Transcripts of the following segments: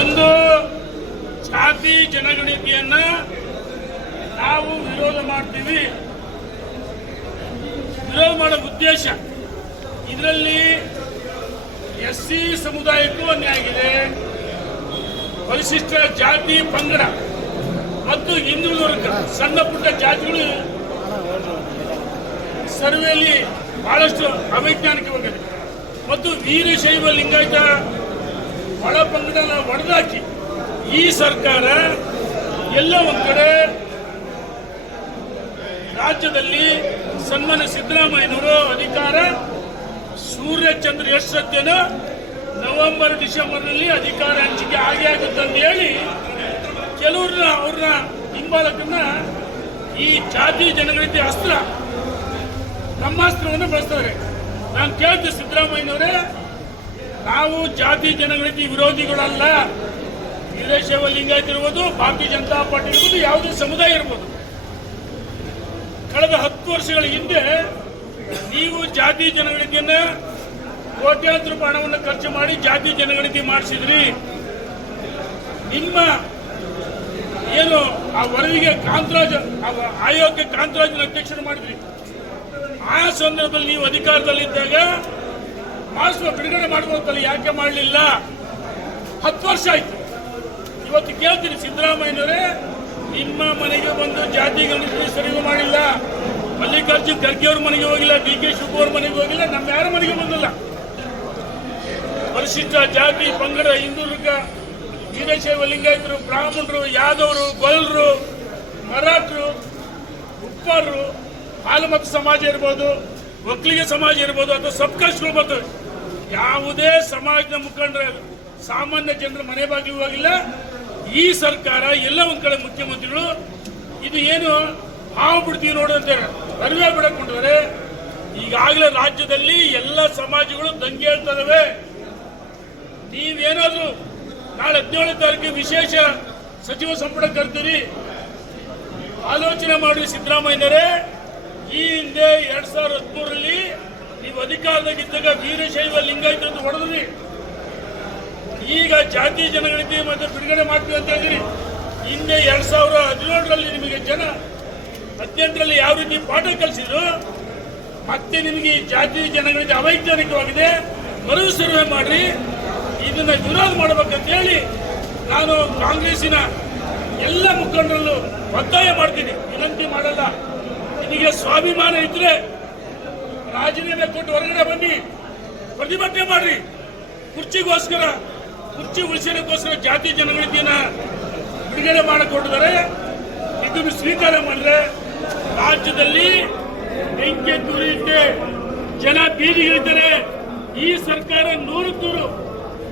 ಒಂದು ಜಾತಿ ಜನಗಣತಿಯನ್ನ ನಾವು ವಿರೋಧ ಮಾಡ್ತೀವಿ. ವಿರೋಧ ಮಾಡೋ ಉದ್ದೇಶ ಇದರಲ್ಲಿ ಎಸ್ಸಿ ಸಮುದಾಯಕ್ಕೂ ಅನ್ಯಾಯ ಆಗಿದೆ, ಪರಿಶಿಷ್ಟ ಜಾತಿ ಪಂಗಡ ಮತ್ತು ಹಿಂದುಳಿದ ವರ್ಗ ಸಣ್ಣ ಪುಟ್ಟ ಜಾತಿಗಳು ಸರ್ವೆಯಲ್ಲಿ ಬಹಳಷ್ಟು ಅವೈಜ್ಞಾನಿಕವಾಗಿದೆ ಮತ್ತು ವೀರಶೈವ ಲಿಂಗಾಯತ ಒಳ ಪಂಗಡನ ಒಡೆದಾಕಿ ಈ ಸರ್ಕಾರ ಎಲ್ಲ ಒಂದ್ ಕಡೆ ರಾಜ್ಯದಲ್ಲಿ ಸನ್ಮಾನ್ಯ ಸಿದ್ದರಾಮಯ್ಯನವರು ಅಧಿಕಾರ ಸೂರ್ಯಚಂದ್ರ ಎಷ್ಟು ಸತ್ಯನೋ ನವೆಂಬರ್ ಡಿಸೆಂಬರ್ನಲ್ಲಿ ಅಧಿಕಾರ ಹಂಚಿಕೆ ಆಗೇ ಆಗುತ್ತೆ ಅಂತ ಹೇಳಿ ಕೆಲವ್ರನ್ನ ಅವ್ರನ್ನ ಹಿಂಬಾಲಕನ್ನ ಈ ಜಾತಿ ಜನಗಣತಿ ಅಸ್ತ್ರ ಬ್ರಹ್ಮಾಸ್ತ್ರವನ್ನು ಬಳಸ್ತಾರೆ. ನಾನು ಕೇಳ್ತೀನಿ ಸಿದ್ದರಾಮಯ್ಯನವರೇ, ನಾವು ಜಾತಿ ಜನಗಣತಿ ವಿರೋಧಿಗಳಲ್ಲ. ವೀರಶೈವ ಲಿಂಗಾಯತ ಇರ್ಬೋದು, ಭಾರತೀಯ ಜನತಾ ಪಾರ್ಟಿ ಇರ್ಬೋದು, ಯಾವುದೇ ಸಮುದಾಯ ಇರ್ಬೋದು. ಕಳೆದ 10 ವರ್ಷಗಳ ಹಿಂದೆ ನೀವು ಜಾತಿ ಜನಗಣತಿಯನ್ನ ಕೋಟ್ಯಾಂತರ ರೂಪಾಯಿ ಹಣವನ್ನು ಖರ್ಚು ಮಾಡಿ ಜಾತಿ ಜನಗಣತಿ ಮಾಡಿಸಿದ್ರಿ. ನಿಮ್ಮ ಏನು ಆ ವರದಿಗೆ ಕಾಂತರಾಜ್ ಆಯೋಗಕ್ಕೆ ಕಾಂತರಾಜನ ಅಧ್ಯಕ್ಷರು ಮಾಡಿದ್ರಿ. ಆ ಸಂದರ್ಭದಲ್ಲಿ ನೀವು ಅಧಿಕಾರದಲ್ಲಿದ್ದಾಗ ಮಾಸ್ಟರ್ ಬಿಡುಗಡೆ ಮಾಡಬಹುದಲ್ಲ, ಯಾಕೆ ಮಾಡಲಿಲ್ಲ? 10 ವರ್ಷ ಆಯ್ತು. ಇವತ್ತು ಕೇಳ್ತೀನಿ ಸಿದ್ದರಾಮಯ್ಯನವರೇ, ನಿಮ್ಮ ಮನೆಗೆ ಬಂದು ಜಾತಿ ಗಣತಿ ಸರಿಗೂ ಮಾಡಿಲ್ಲ, ಮಲ್ಲಿಕಾರ್ಜುನ್ ಖರ್ಗೆ ಅವ್ರ ಮನೆಗೆ ಹೋಗಿಲ್ಲ, ಡಿ ಕೆ ಶಿವಕುಮಾರ್ ಮನೆಗೆ ಹೋಗಿಲ್ಲ, ನಮ್ಮ ಯಾರ ಮನೆಗೆ ಬಂದಿಲ್ಲ. ಪರಿಶಿಷ್ಟ ಜಾತಿ ಪಂಗಡ ಹಿಂದುಳಿದ ವೀರಶೈವ ಲಿಂಗಾಯತರು, ಬ್ರಾಹ್ಮಣರು, ಯಾದವರು, ಗೊಲ್ಲರು, ಮರಾಠರು, ಉಪ್ಪಾರರು, ಹಾಲುಮತ ಸಮಾಜ ಇರ್ಬೋದು, ಒಕ್ಕಲಿಗ ಸಮಾಜ ಇರ್ಬೋದು, ಅಥವಾ ಸಬ್ಕಾಸ್ಟ್ಗಳು ಬರ್ತವೆ. ಯಾವುದೇ ಸಮಾಜದ ಮುಖಂಡರ ಸಾಮಾನ್ಯ ಜನರ ಮನೆ ಬಾಗಿಲು ಹೋಗಿಲ್ಲ. ಈ ಸರ್ಕಾರ ಎಲ್ಲ ಒಂದ್ ಕಡೆ ಮುಖ್ಯಮಂತ್ರಿಗಳು ಇದು ಏನು ಹಾವು ಬಿಡ್ತೀವಿ ನೋಡಂತಾರೆ, ಅರಿವೆ ಬಿಡಕೊಂಡಿದ್ದಾರೆ. ಈಗಾಗಲೇ ರಾಜ್ಯದಲ್ಲಿ ಎಲ್ಲ ಸಮಾಜಗಳು ದಂಗೆ ಹೇಳ್ತಾ ಇದಾವೆ. ನೀವೇನಾದ್ರೂ ನಾಳೆ 17ನೇ ತಾರೀಕಿಗೆ ವಿಶೇಷ ಸಚಿವ ಸಂಪುಟ ಕರ್ತೀರಿ, ಆಲೋಚನೆ ಮಾಡಿ ಸಿದ್ದರಾಮಯ್ಯನವರೇ. ಈ ಹಿಂದೆ 2013ರಲ್ಲಿ ನೀವು ಅಧಿಕಾರದಾಗಿದ್ದಾಗ ವೀರಶೈವ ಲಿಂಗಾಯತ ಅಂತ ಹೊಡೆದ್ರಿ. ಈಗ ಜಾತಿ ಜನಗಣತಿ ಮತ್ತೆ ಬಿಡುಗಡೆ ಮಾಡ್ತೀವಿ ಅಂತ ಹೇಳಿದ್ರಿ. ಹಿಂದೆ 2017ರಲ್ಲಿ ನಿಮಗೆ ಜನ 18ರಲ್ಲಿ ಯಾವ ರೀತಿ ಪಾಠ ಕಲಿಸಿದ್ರು, ಮತ್ತೆ ನಿಮಗೆ ಜಾತಿ ಜನಗಣತಿ ಅವೈಜ್ಞಾನಿಕವಾಗಿದೆ, ಮರು ಸರ್ವೆ ಮಾಡ್ರಿ, ಇದನ್ನ ವಿರೋಧ ಮಾಡಬೇಕಂತ ಹೇಳಿ ನಾನು ಕಾಂಗ್ರೆಸ್ಸಿನ ಎಲ್ಲ ಮುಖಂಡರಲ್ಲೂ ಒತ್ತಾಯ ಮಾಡ್ತೀನಿ. ವಿನಂತಿ ಮಾಡಲ್ಲ. ನಿಮಗೆ ಸ್ವಾಭಿಮಾನ ಇದ್ರೆ ರಾಜೀನಾಮೆ ಕೊಟ್ಟು ಹೊರಗಡೆ ಬನ್ನಿ, ಪ್ರತಿಭಟನೆ ಮಾಡ್ರಿ. ಕುರ್ಚಿಗೋಸ್ಕರ, ಕುರ್ಚಿ ಉಳಿಸೋದಕ್ಕೋಸ್ಕರ ಜಾತಿ ಜನಗಣತಿಯನ್ನ ಬಿಡುಗಡೆ ಮಾಡಿಕೊಟ್ಟಿದ್ದಾರೆ. ಇದನ್ನು ಸ್ವೀಕಾರ ಮಾಡಿದ್ರೆ ರಾಜ್ಯದಲ್ಲಿ ಬೆಂಕಿ ತುರಿಯುತ್ತೆ, ಜನ ಬೀದಿಗಿಳಿತಾರೆ. ಈ ಸರ್ಕಾರ 100ಕ್ಕೆ 100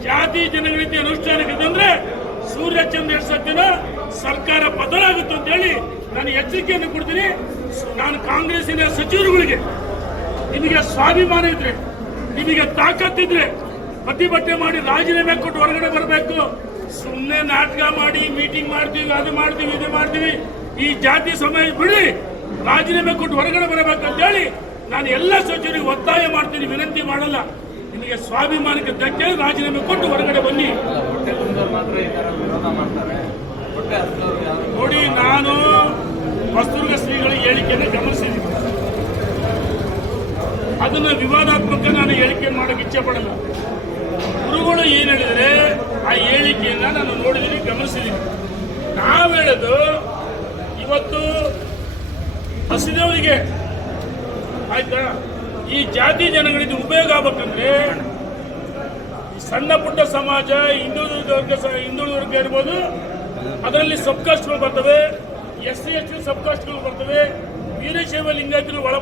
ಜಾತಿ ಜನಗಣತಿ ಅನುಷ್ಠಾನಕ್ಕೆ ತಂದ್ರೆ ಸೂರ್ಯಚಂದ್ರ ಸತ್ಯನ ಸರ್ಕಾರ ಪತನ ಆಗುತ್ತೆ ಅಂತ ಹೇಳಿ ನಾನು ಎಚ್ಚರಿಕೆಯನ್ನು ಕೊಡ್ತೀನಿ. ನಾನು ಕಾಂಗ್ರೆಸ್ಸಿನ ಸಚಿವರುಗಳಿಗೆ, ನಿಮಗೆ ಸ್ವಾಭಿಮಾನ ಇದ್ರೆ, ನಿಮಗೆ ತಾಕತ್ತಿದ್ರೆ ಪ್ರತಿಭಟನೆ ಮಾಡಿ ರಾಜೀನಾಮೆ ಕೊಟ್ಟು ಹೊರಗಡೆ ಬರಬೇಕು. ಸುಮ್ಮನೆ ನಾಟಕ ಮಾಡಿ ಮೀಟಿಂಗ್ ಮಾಡ್ತೀವಿ, ಅದು ಮಾಡ್ತೀವಿ, ಇದು ಮಾಡ್ತೀವಿ, ಈ ಜಾತಿ ಸಮಯ ಬಿಡಿ, ರಾಜೀನಾಮೆ ಕೊಟ್ಟು ಹೊರಗಡೆ ಬರಬೇಕಂತ ಹೇಳಿ ನಾನು ಎಲ್ಲ ಸಚಿವರಿಗೆ ಒತ್ತಾಯ ಮಾಡ್ತೀನಿ. ವಿನಂತಿ ಮಾಡಲ್ಲ. ನಿಮಗೆ ಸ್ವಾಭಿಮಾನಕ್ಕೆ ಧಕ್ಕೆ, ರಾಜೀನಾಮೆ ಕೊಟ್ಟು ಹೊರಗಡೆ ಬನ್ನಿ. ನೋಡಿ, ನಾನು ವಸ್ತುರ್ಗ ಶ್ರೀಗಳ ಹೇಳಿಕೆಯನ್ನು ಗಮನಿಸಿದ್ದೀನಿ. ಅದನ್ನು ವಿವಾದಾತ್ಮಕ ನಾನು ಹೇಳಿಕೆ ಮಾಡೋಕೆ ಇಚ್ಛೆ ಪಡಲ್ಲ. ಗುರುಗಳು ಏನ್ ಹೇಳಿದರೆ ಆ ಹೇಳಿಕೆಯನ್ನ ನಾನು ನೋಡಿದ್ದೀನಿ, ಗಮನಿಸಿದ್ದೀನಿ. ನಾವು ಹೇಳೋದು ಇವತ್ತು ಹಸಿದವರಿಗೆ ಆಯ್ತಾ, ಈ ಜಾತಿ ಜನಗಣತಿ ಉಪಯೋಗ ಆಗ್ಬೇಕಂದ್ರೆ ಸಣ್ಣ ಪುಟ್ಟ ಸಮಾಜ, ಹಿಂದುಳಿದ ವರ್ಗ ಇರ್ಬೋದು, ಅದರಲ್ಲಿ ಸಬ್ ಕಾಸ್ಟ್ಗಳು ಬರ್ತವೆ, SC ST ಸಬ್ ಕಾಸ್ಟ್ಗಳು ಬರ್ತವೆ, ವೀರಶೈವ ಲಿಂಗಾಯತರು ಒಳ